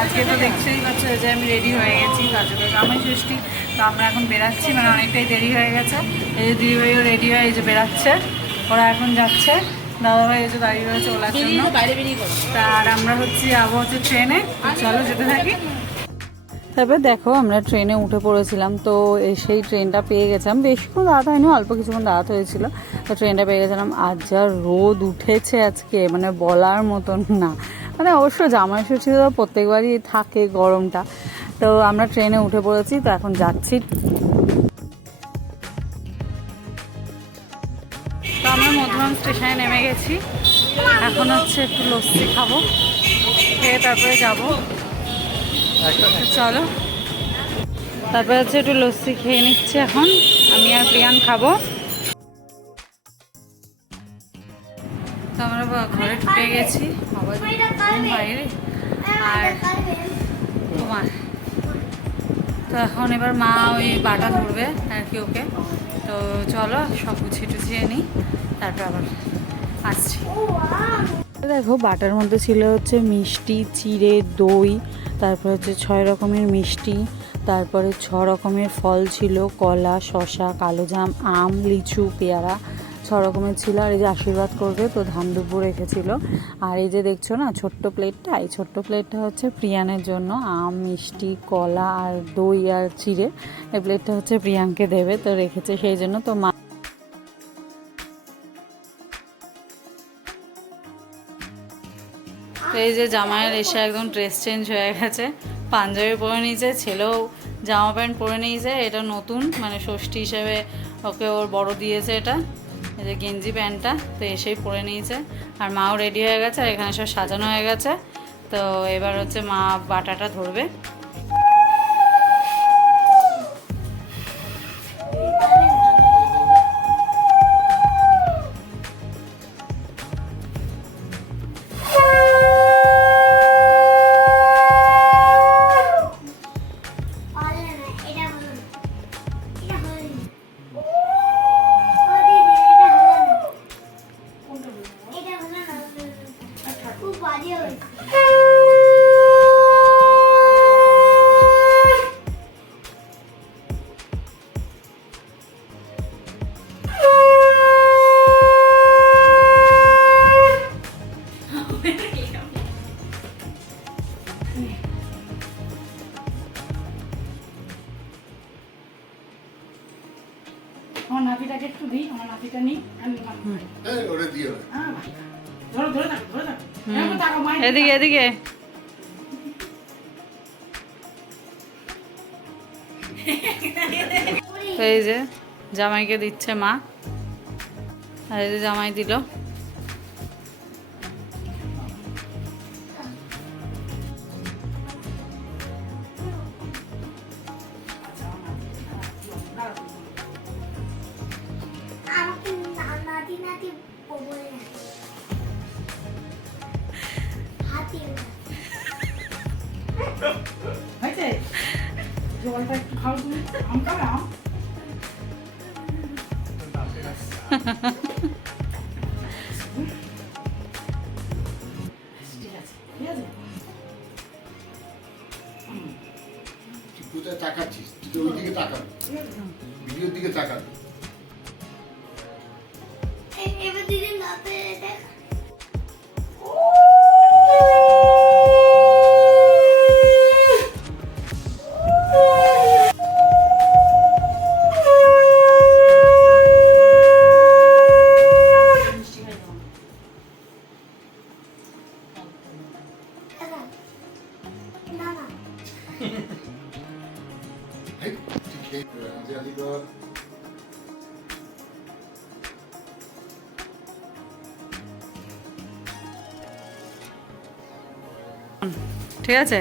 আজকে তো দেখতেই পাচ্ছ যে আমি রেডি হয়ে গেছি। কাজকর্মে সৃষ্টি তো আমরা এখন বেরাচ্ছি মানে অনেকটাই দেরি হয়ে গেছে। এই যে দিদিভাইও রেডি হয়ে এই যে বেরাচ্ছে ওরা এখন যাচ্ছে। দাদাভাই ভাই এসে দাঁড়িয়ে রয়েছে ওলার জন্য। তা আর আমরা হচ্ছে যাব হচ্ছে ট্রেনে চলো যেতে থাকি। তারপর দেখো, আমরা ট্রেনে উঠে পড়েছিলাম, তো সেই ট্রেনটা পেয়ে গেছিলাম। বেশিক্ষণ দাঁড়াতে হয়নি, অল্প কিছুক্ষণ দাঁড়াতে হয়েছিল। তো ট্রেনটা পেয়ে গেছিলাম। আর যা রোদ উঠেছে আজকে মানে বলার মতন না। মানে অবশ্য জামাই ষষ্ঠী তো প্রত্যেকবারই থাকে গরমটা। তো আমরা ট্রেনে উঠে পড়েছি, তো এখন যাচ্ছি। আমরা মধুবন স্টেশনে নেমে গেছি। এখন হচ্ছে একটু লস্যি খাব, খেয়ে তারপরে যাব। চলো। তারপরে হচ্ছে একটু লস্যি খেয়ে নিচ্ছি এখন। আমি আর প্রিয়ান খাব। তো আমরা ঘরে ঢুকে গেছি। বাইরে আর তোমার? তো এখন এবার মা ওই বাটা ধরবে আর কি ওকে। তো চলো, সব গুছিয়ে টুছিয়ে নিই। তারপর আবার আসছি। দেখো, বাটার মধ্যে ছিল হচ্ছে মিষ্টি, চিড়ে, দই, তারপর হচ্ছে ছয় রকমের মিষ্টি, তারপরে ছ রকমের ফল ছিল, কলা শশা কালোজাম, আম, লিচু, পেয়ারা, ছ রকমের ছিল, আর এই যে আশীর্বাদ করবে তো ধান দুপুর রেখেছিল। আর এই যে দেখছ না, ছোট্ট প্লেটটা এই ছোট্ট প্লেটটা হচ্ছে প্রিয়ানের জন্য, আম, মিষ্টি, কলা, আর দই, আর চিড়ে, এই প্লেটটা হচ্ছে প্রিয়াঙ্কে দেবে, তো রেখেছে সেই জন্য, তো মা তো এই যে জামাইয়ের এসে একদম ড্রেস চেঞ্জ হয়ে গেছে। পাঞ্জাবি পরে নিয়েছে, ছেলেও জামা প্যান্ট পরে নিয়েছে, এটা নতুন মানে ষষ্ঠী হিসেবে ওকে ওর বড় দিয়েছে এটা, এই যে গেঞ্জি প্যান্টটা, তো এসেই পরে নিয়েছে। আর মাও রেডি হয়ে গেছে, আর এখানে সব সাজানো হয়ে গেছে। তো এবার হচ্ছে মা বাটাটা ধরবে। আমার নাতিটাকে একটু দিই আমার নাতিটা নিই আমি এই, ওটা হ্যাঁ ধরো ধরে থাকো ধরে থাকো এরকম তাকাও, মায়ের দিকে এদিকে এদিকে। এই যে জামাইকে দিচ্ছে মা। আর এই যে জামাই দিল। হয়েছে জলটা একটু খাও তুমি আম খাবে আম? কোথায় তাকাচ্ছিস? তুই ওই দিকে তাকাবি। ভিডিওর দিকে তাকাবি। ঠিক আছে?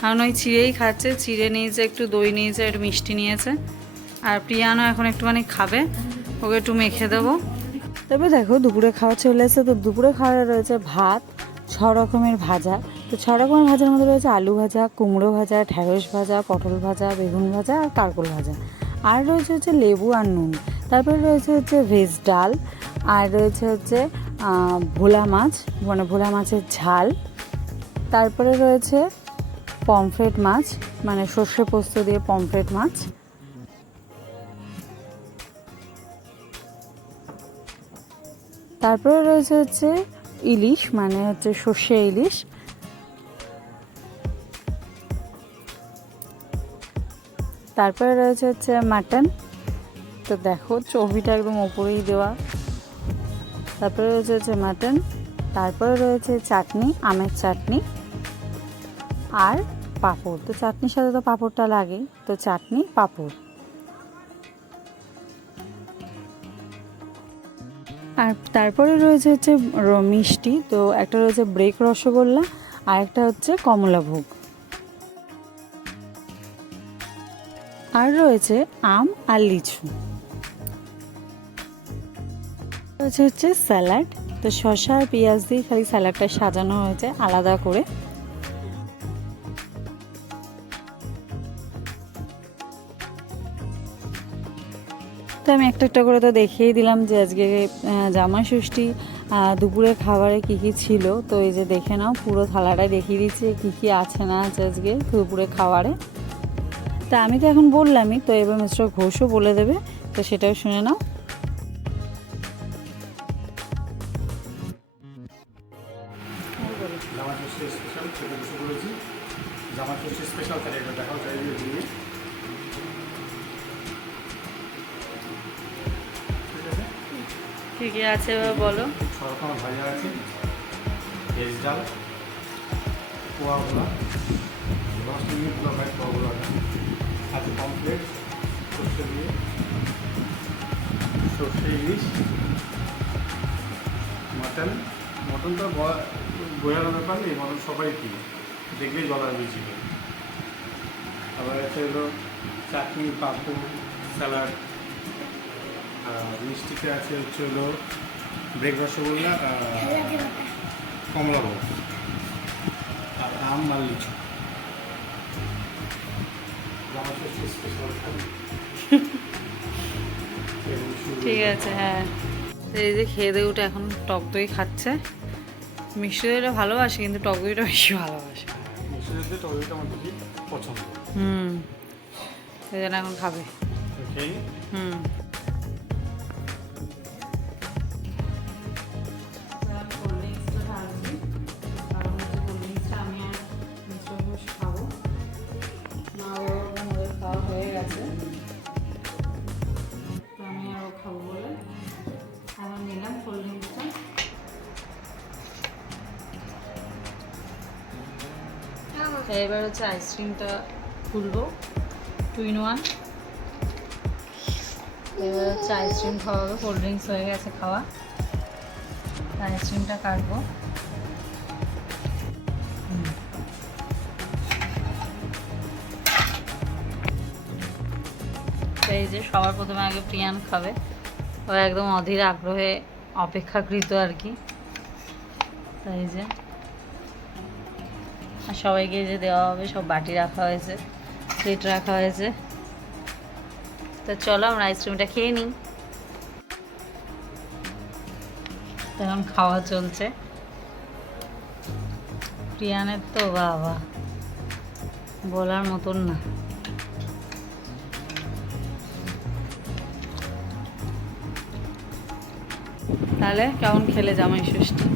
কারণ ওই চিড়েই খাচ্ছে, চিড়ে নিয়েছে, একটু দই নিয়েছে, একটু মিষ্টি নিয়েছে। আর প্রিয়ানো এখন একটুখানি খাবে, ওকে একটু মেখে দেবো। তবে দেখো, দুপুরে খাওয়া চলে এসেছে, তো দুপুরে খাওয়া রয়েছে ভাত ছ রকমের ভাজা। তো ছ রকমের ভাজার মধ্যে রয়েছে আলু ভাজা, কুমড়ো ভাজা, ঢ্যাঁড়স ভাজা, পটল ভাজা, বেগুন ভাজা, আর কারকোল ভাজা। আর রয়েছে হচ্ছে লেবু আর নুন। তারপরে রয়েছে হচ্ছে ভেজ ডাল, আর রয়েছে হচ্ছে ভোলা মাছ মানে ভোলা মাছের ঝাল। তারপরে রয়েছে পমফ্রেট মাছ মানে সর্ষে পোস্ত দিয়ে পমফ্রেট মাছ। তারপরে রয়েছে হচ্ছে ইলিশ মানে হচ্ছে সর্ষে ইলিশ। তারপরে রয়েছে হচ্ছে মাটন। তো দেখো ছবিটা একদম ওপরেই দেওয়া। তারপরে রয়েছে হচ্ছে মাটন। তারপরে রয়েছে চাটনি, আমের চাটনি। আর পাঁপড়। তো চাটনির সাথে তো পাঁপড়টা লাগে। তো চাটনি, পাঁপড়। আর তারপরে রয়েছে হচ্ছে মিষ্টি। তো একটা রয়েছে ব্রেক রসগোল্লা আর একটা হচ্ছে কমলাভোগ আর রয়েছে আম আর লিচু। রয়েছে হচ্ছে স্যালাড। তো শসা আর পেঁয়াজ দিয়ে খালি স্যালাডটা সাজানো হয়েছে আলাদা করে। তো আমি একটা একটা করে তো দেখিয়ে দিলাম যে আজকে জামাই ষষ্ঠী দুপুরে খাবারে কি কি ছিল। তো এই যে দেখে নাও, পুরো থালাটাই দেখিয়ে দিচ্ছে কি কি আছে না আছে আজকে দুপুরে খাবারে। তা আমি তো এখন বললামই, তো এবার মিস্টার ঘোষও বলে দেবে, তো সেটাও শুনে নাও। স্পেশাল জামা স্পেশাল কি কি আছে বলো? ছ রকমের ভাজা আছে ভেজ ডাল পোয়াগুলো দশ মিনিট পুরো ভাই পোয়াগুলো আছে কমপ্লেট সর্ষে দিয়ে, সর্ষে ইলিশ, মাটন। মটন তো বোঝানোর ব্যাপার নেই, মটন সবাই কিনে। দেখলেই জলার বেশি আবার আছে হলো চাটনি, পাঁপড়, স্যালাড। মিষ্টিতে আছে হচ্ছে হলো ব্রেক রসগোল্লা আর কমলা ভোগ আর আম আর লিচু। ঠিক আছে হ্যাঁ। এই যে খেয়ে দিয়ে উঠে এখন টক দই খাচ্ছে। মিষ্টি দইটা ভালোবাসে কিন্তু টক দইটা বেশি ভালোবাসে। আমার পছন্দ। হুম। সেই জন্য এখন খাবে। হুম। এবার হচ্ছে আইসক্রিমটা খুলবো। টু ইন ওয়ান এবার হচ্ছে আইসক্রিম খাওয়া হবে কোল্ড ড্রিঙ্কস হয়ে গেছে খাওয়া। আইসক্রিমটা কাটবো। এই যে সবার প্রথমে আগে প্রিয়ান খাবে। ও একদম অধীর আগ্রহে অপেক্ষাকৃত আর কি। তাই যে সবাইকে যে দেওয়া হবে, সব বাটি রাখা হয়েছে প্লেট রাখা হয়েছে। তো চলো আমরা আইসক্রিমটা খেয়ে নিই। এখন খাওয়া চলছে। প্রিয়ানের তো বাবা, বলার মতন না। তাহলে কেমন খেলে জামাই ষষ্ঠী?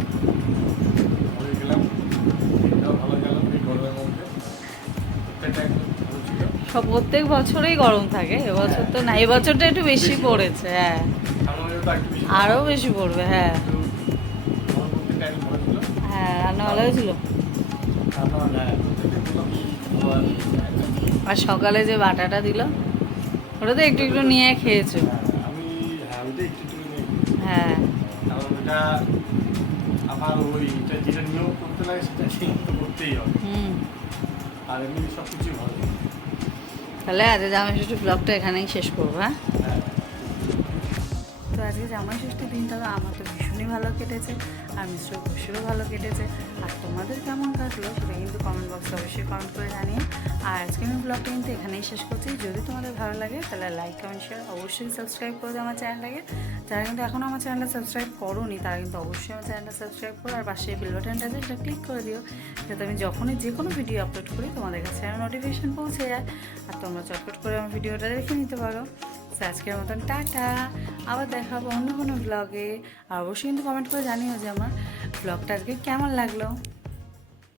সব প্রত্যেক বছরেই গরম থাকে এবছর তো না এবছরটা একটু বেশি পড়েছে হ্যাঁ। আরও বেশি পড়বে হ্যাঁ। হ্যাঁ রান্না ভালো হয়েছিল হ্যাঁ আর সকালে যে বাটাটা দিল ওটা তো একটু একটু নিয়ে খেয়েছো। হ্যাঁ। ওইটা একটু একটু নিয়ে কারণ ওটা আমার ওই যেটা নিয়ম করতে লাগে সেটা নিয়ম তো করতেই হবে আর এমনি সব কিছুই ভালো। তাহলে আজ আমি শুধু ব্লগটা এখানেই শেষ করব হ্যাঁ? আজকে জামাই ষষ্ঠীর দিনটা তো আমার তো ভীষণই ভালো কেটেছে, আর মিশ্র ঘোষেরও ভালো কেটেছে। আর তোমাদের কেমন কাটলো সেটা কিন্তু কমেন্ট বক্সে অবশ্যই কমেন্ট করে জানিয়ে আর আজকে আমি ব্লগটা কিন্তু এখানেই শেষ করছি। যদি তোমাদের ভালো লাগে তাহলে লাইক কমেন্ট শেয়ার অবশ্যই সাবস্ক্রাইব করে আমার চ্যানেলটাকে যারা কিন্তু এখনও আমার চ্যানেলটা সাবস্ক্রাইব করোনি, তারা কিন্তু অবশ্যই আমার চ্যানেলটা সাবস্ক্রাইব করো, আর পাশে বেল বাটনটা আছে সেটা ক্লিক করে দিও। যাতে আমি যখনই যে কোনো ভিডিও আপলোড করি, তোমাদের কাছে আমার নোটিফিকেশান পৌঁছে যায়। আর তোমরা চটপট করে আমার ভিডিওটা দেখে নিতে পারো। আজকের মতন টাটা। আবার দেখা হবে অন্য কোনো ব্লগে আর অবশ্যই কিন্তু কমেন্ট করে জানিও যে আমার ব্লগটা আজকে কেমন লাগল।